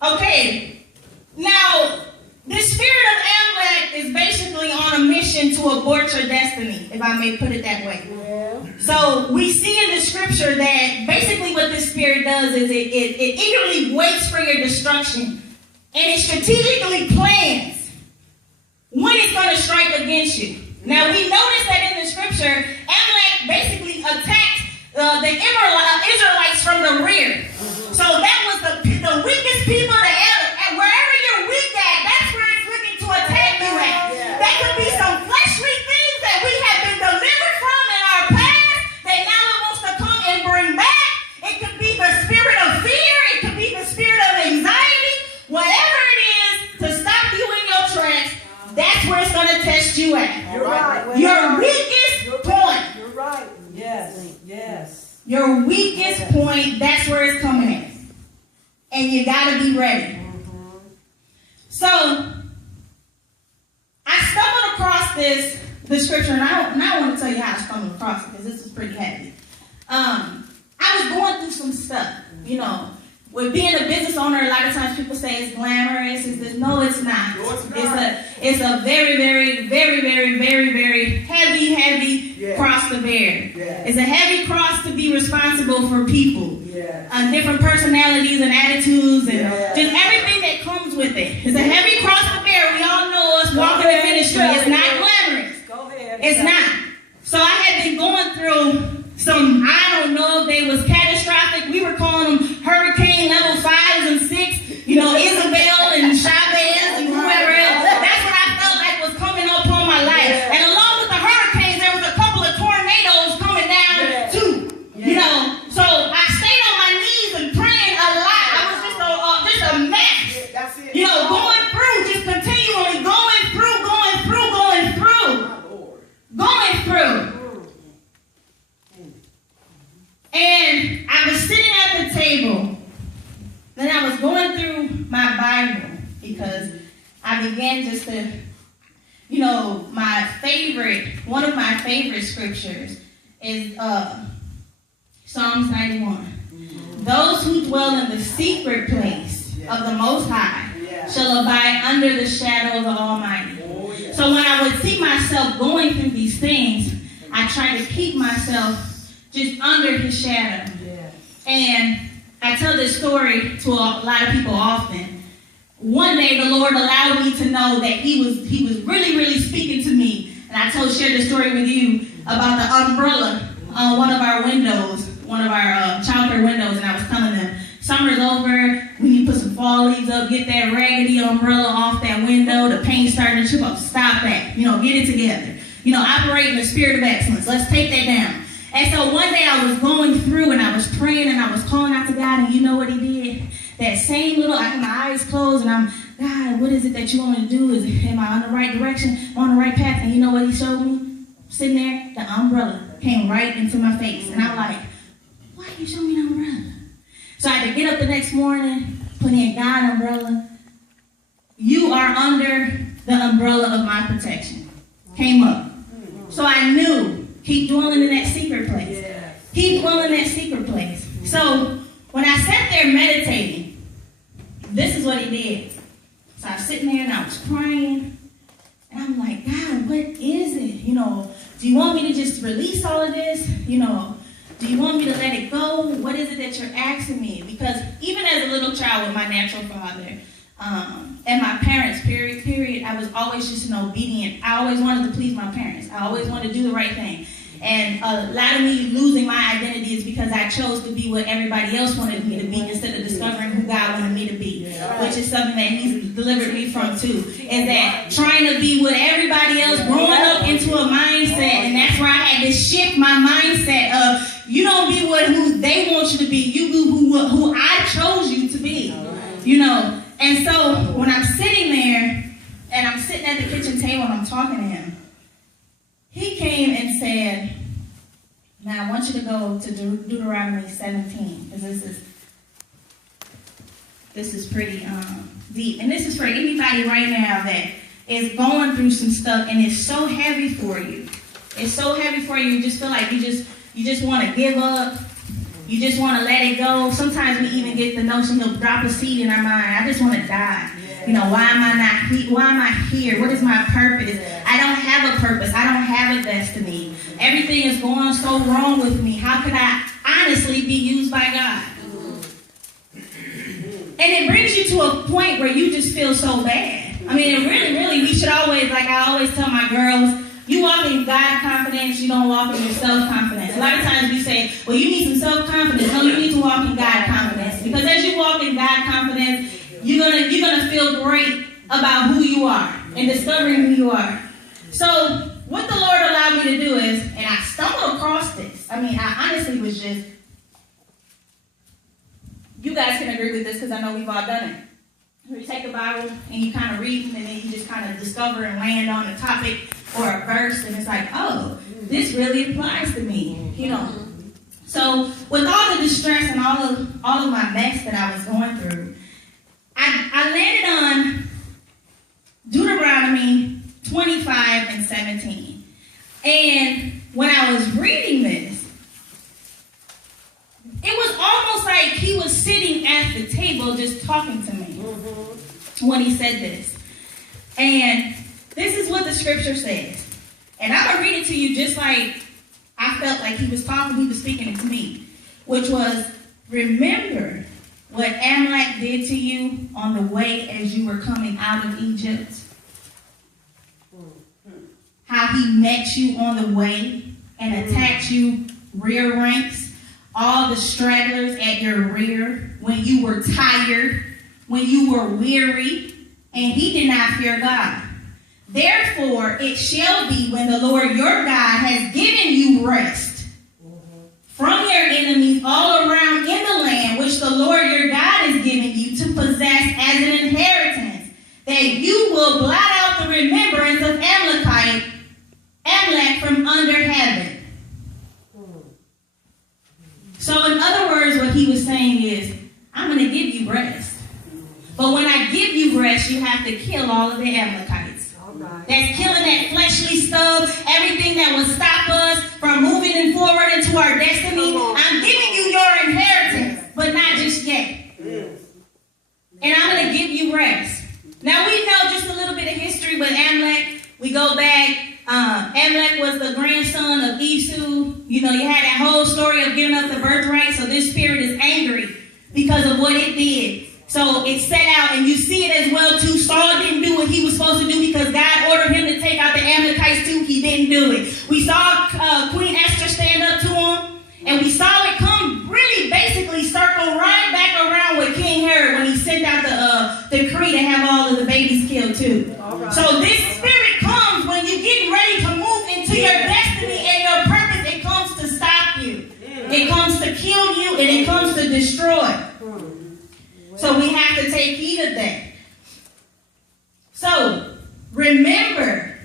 Okay, now the spirit of Amalek is basically on a mission to abort your destiny, if I may put it that way. Yeah. So we see in the scripture that basically what this spirit does is it eagerly waits for your destruction, and it strategically plans when it's going to strike against you. Now we notice that in the scripture, Amalek basically attacked the Israelites from the rear. So that was the weakest people to ever. And wherever you're weak at, that's where it's looking to attack you at. That could be some fleshly things that we have been delivered from in our past that now it wants to come and bring back. It could be the spirit of fear. It could be the spirit of anxiety. Whatever it is to stop you in your tracks, that's where it's going to test you at. You're right. Your weakest point. You're right. Yes. Yes. Your weakest point, that's where it's coming at. And you got to be ready. Mm-hmm. So, I stumbled across the scripture, and I want to tell you how I stumbled across it, because this is pretty heavy. I was going through some stuff, with being a business owner. A lot of times people say it's glamorous. No, it's not. It's a very, very, very, very, very, very heavy cross to bear. Yeah. It's a heavy cross to be responsible for people. Yeah. Different personalities and attitudes and just everything that comes with it. It's a heavy cross to bear. We all know us walking in ministry. It's not glamorous. Go ahead. It's not. So I had been going through some, I don't know if they was catastrophic. We were calling them hurricane level 5s and 6. Isabel and Chavez and whoever else. That's what I felt like was coming upon my life. And along with the hurricanes, there was a couple of tornadoes coming down too. So I stayed on my knees and praying a lot. I was just a mess. That's it. Going through, just continually going through. And I was sitting at the table. Then I was going through my Bible because I began just to, one of my favorite scriptures is Psalms 91. Those who dwell in the secret place of the Most High shall abide under the shadow of the Almighty. So when I would see myself going through these things, I tried to keep myself just under his shadow. And I tell this story to a lot of people often. One day the Lord allowed me to know that he was really, really speaking to me. And I shared the story with you about the umbrella on one of our windows, one of our childcare windows, and I was telling them, summer's over, we need to put some fall leaves up, get that raggedy umbrella off that window, the paint starting to chip up, stop that, get it together. Operate in the spirit of excellence. Let's take that down. And so one day I was going through and I was praying and I was calling out to God, and you know what he did? That same I had my eyes closed and I'm, God, what is it that you want me to do? Am I on the right direction? Am I on the right path? And you know what he showed me? Sitting there, the umbrella came right into my face. And I'm like, why you show me the umbrella? So I had to get up the next morning, put in God umbrella. You are under the umbrella of my protection. Came up. So I knew, keep dwelling in that secret place. Keep dwelling in that secret place. So when I sat there meditating, this is what he did. So I was sitting there and I was praying. And I'm like, God, what is it? Do you want me to just release all of this? Do you want me to let it go? What is it that you're asking me? Because even as a little child with my natural father, and my parents, period, I was always just an obedient. I always wanted to please my parents. I always wanted to do the right thing. And a lot of me losing my identity is because I chose to be what everybody else wanted me to be instead of discovering who God wanted me to be, which is something that he's delivered me from too. Is that trying to be what everybody else, growing up into a mindset, and that's where I had to shift my mindset of you don't be who they want you to be, you be who I chose you to be, And so when I'm sitting there and I'm sitting at the kitchen table and I'm talking to him, he came and said, now I want you to go to Deuteronomy 17, because this is pretty deep. And this is for anybody right now that is going through some stuff and it's so heavy for you. It's so heavy for you, you just feel like you just want to give up. You just want to let it go. Sometimes we even get the notion he'll drop a seed in our mind. I just want to die. You know, why am I here? What is my purpose? I don't have a purpose. I don't have a destiny. Everything is going so wrong with me. How could I honestly be used by God? And it brings you to a point where you just feel so bad. I mean, it really, we should always, like I always tell my girls, you walk in God confidence, you don't walk in your self-confidence. A lot of times we say, well, you need some self-confidence. No, you need to walk in God confidence. Because as you walk in God confidence, you're gonna feel great about who you are and discovering who you are. So what the Lord allowed me to do is, and I stumbled across this. I mean, I honestly was just, you guys can agree with this because I know we've all done it. You take a Bible and you kind of read and then you just kind of discover and land on a topic or a verse and it's like, oh, this really applies to me, you know. So with all the distress and all of my mess that I was going through, I landed on Deuteronomy 25 and 17. And when I was reading this, it was almost like he was sitting at the table just talking to me when he said this. And this is what the scripture says. And I'm going to read it to you just like I felt like he was speaking it to me, which was, remember what Amalek did to you on the way as you were coming out of Egypt? How he met you on the way and attacked you rear ranks, all the stragglers at your rear, when you were tired, when you were weary, and he did not fear God. Therefore, it shall be when the Lord your God has given you rest from your enemies all around in the land which the Lord your God is giving you to possess as an inheritance, that you will blot out the remembrance of Amalek from under heaven. So in other words, what he was saying is, I'm going to give you rest. But when I give you rest, you have to kill all of the Amalekites. That's killing that fleshly stuff, everything that will stop us from moving forward into our destiny. I'm giving you your inheritance, but not just yet. And I'm going to give you rest. Now we know just a little bit of history with Amalek. We go back. Amalek was the grandson of Esau. You know, you had that whole story of giving up the birthright. So this spirit is angry because of what it did. So it set out, and you see it as well too. Saul didn't do what he was supposed to do because God ordered him to take out the Amalekites too. He didn't do it. We saw Queen Esther stand up to him, and we saw it come really basically circle right back around with King Herod when he sent out the decree to have all of the babies killed too. Right. So this spirit comes when you're getting ready to move into your destiny and your purpose. It comes to stop you. It comes to kill you, and it comes to destroy. So we have to take heed of that. So remember,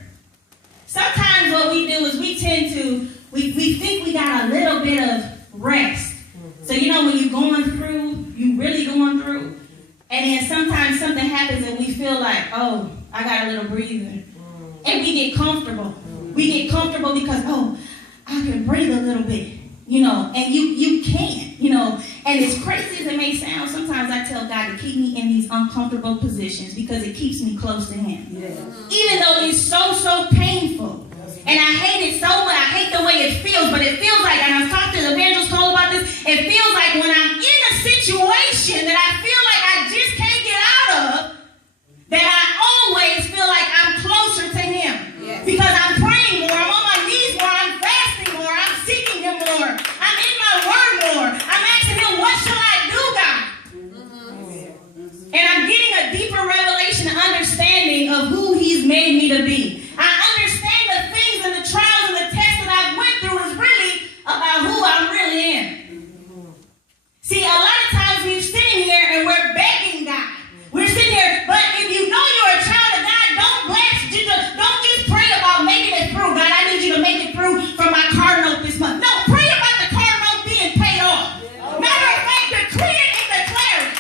sometimes what we do is we tend to, we think we got a little bit of rest. So you know when you're going through, you really going through, and then sometimes something happens and we feel like, oh, I got a little breathing. And we get comfortable. We get comfortable because, oh, I can breathe a little bit. You know, and you can't, you know, and as crazy as it may sound, sometimes I tell God to keep me in these uncomfortable positions because it keeps me close to him. Yes. Even though it's so painful. And I hate it so much. I hate the way it feels, but it feels like, and I've talked to the evangelist Cole about this, it feels like when I'm in a situation that I feel like I just can't get out of, that I always feel like I'm closer to him. Yes. Because I'm praying more, I'm on my knees more, I'm fasting more, I'm seeking him more, I'm in my word more, I'm asking him, what shall I do, God? And I'm getting a deeper revelation and understanding of who he's made me to be. I understand the things and the trials and the tests that I went through is really about who I really am. See, a lot of times we're sitting here and we're begging God. We're sitting here, but if you know you're a child of God, don't just pray about making it through. God, I need you to make it through for my car note this month. No, pray about the car note being paid off. Matter of fact, decree it and declare it.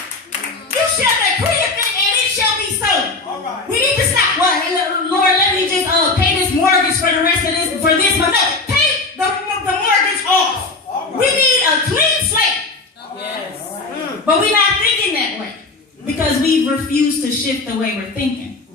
You shall decree a thing and it shall be so. All right. We need to stop. Well, Lord, let me just pay this mortgage for the rest of this month. No, pay the mortgage off. Right. We need a clean slate. because we've refused to shift the way we're thinking.